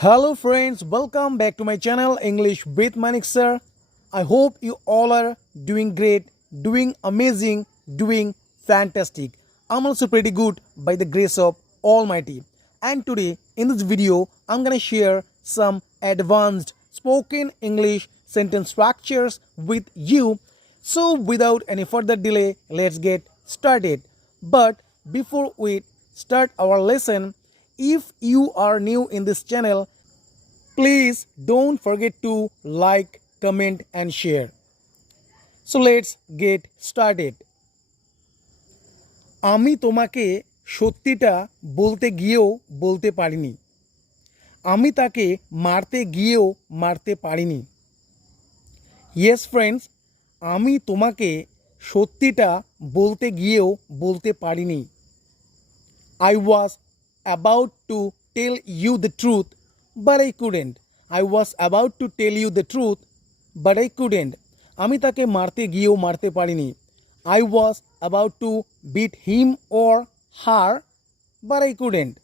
Hello friends, welcome back to my channel English with maniksir. I hope you all are doing great, doing amazing, doing fantastic. I'm also pretty good by the grace of Almighty. And today in this video, I'm gonna share some advanced spoken English sentence structures with you. So without any further delay, let's get started. But before we start our lesson, if you are new in this channel, please don't forget to like, comment and share. So let's get started. আমি তোমাকে সত্যিটা বলতে গিয়েও বলতে পারিনি। আমি তাকে মারতে গিয়েও মারতে পারিনি। Yes friends, আমি তোমাকে সত্যিটা বলতে গিয়েও বলতে পারিনি। I was about to tell you the truth, but I couldn't. I was about to tell you the truth, but I couldn't. আমি তাকে মারতে গিয়েও মারতে পারিনি। I was about to beat him or her, but I couldn't.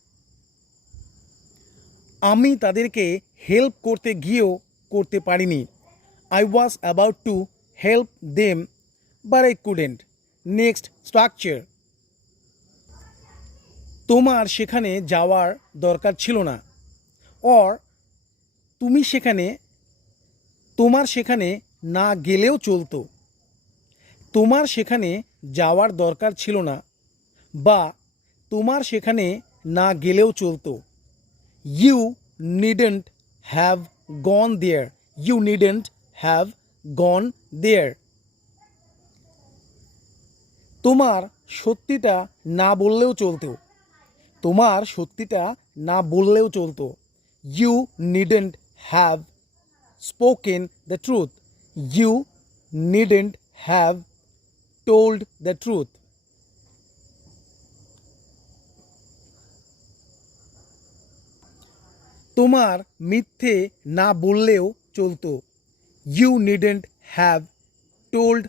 আমি তাদেরকে help করতে গিয়েও করতে পারিনি। I was about to help them, but I couldn't. Next structure. তোমার সেখানে যাওয়ার দরকার ছিল না। or তোমার সেখানে না গেলেও চলতো। তোমার সেখানে যাওয়ার দরকার ছিল না বা তোমার সেখানে না গেলেও চলতো। You needn't have gone there. You needn't have gone there. তোমার সত্যিটা না বললেও চলতো। তোমার সত্যিটা না বললেও চলতো। You needn't have spoken the truth. You needn't have told the truth. তোমার মিথ্যে না বললেও চলতো। You needn't have told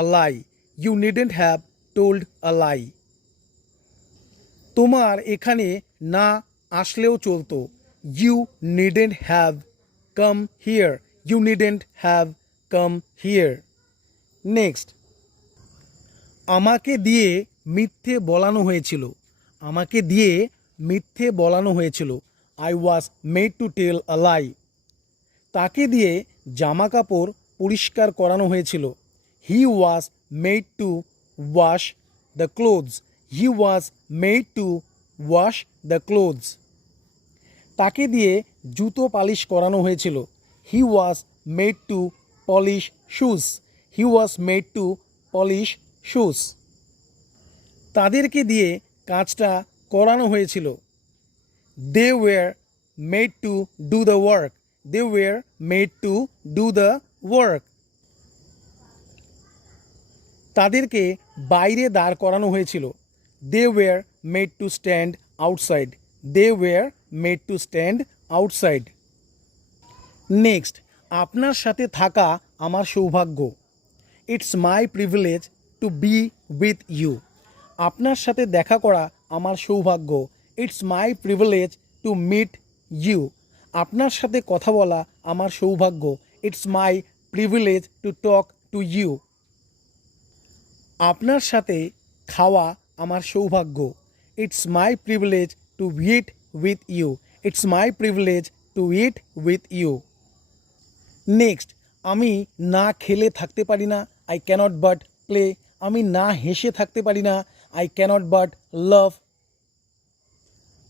a lie. You needn't have told a lie. তোমার এখানে না আসলেও চলতো। You needn't have come here. You needn't have come here. Next. আমাকে দিয়ে মিথ্যে বলানো হয়েছিল। আমাকে দিয়ে মিথ্যে বলানো হয়েছিল। I was made to tell a lie. তাকে দিয়ে জামা কাপড় পরিষ্কার করানো হয়েছিল। He was made to wash the clothes. He was made to wash the clothes. তাকে দিয়ে জুতো পালিশ করানো হয়েছিল। He was made to polish shoes. He was made to polish shoes. তাদেরকে দিয়ে কাজটা করানো হয়েছিল। They were made to do the work. They were made to do the work. তাদেরকে বাইরে দাঁড় করানো হয়েছিল। They were made to stand outside. They were made to stand outside. Next, আপনার সাথে থাকা আমার সৌভাগ্য। It's my privilege to be with you. আপনার সাথে দেখা করা আমার সৌভাগ্য। It's my privilege to meet you. আপনার সাথে কথা বলা আমার সৌভাগ্য। It's my privilege to talk to you. আপনার সাথে খাওয়া আমার সৌভাগ্য। It's my privilege to eat with you. It's my privilege to eat with you. Next, আমি না খেলে থাকতে পারি না। I cannot but play. আমি না হেসে থাকতে পারি না। I cannot but laugh.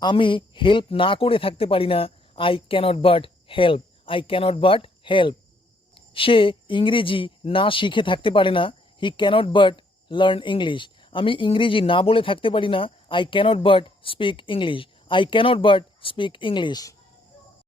আমি হেল্প না করে থাকতে পারি না। I cannot but help. I cannot but help. সে ইংরেজি না শিখে থাকতে পারে না। He cannot but learn English. আমি ইংরেজি না বলে থাকতে পারি না। I cannot but speak English. I cannot but speak English.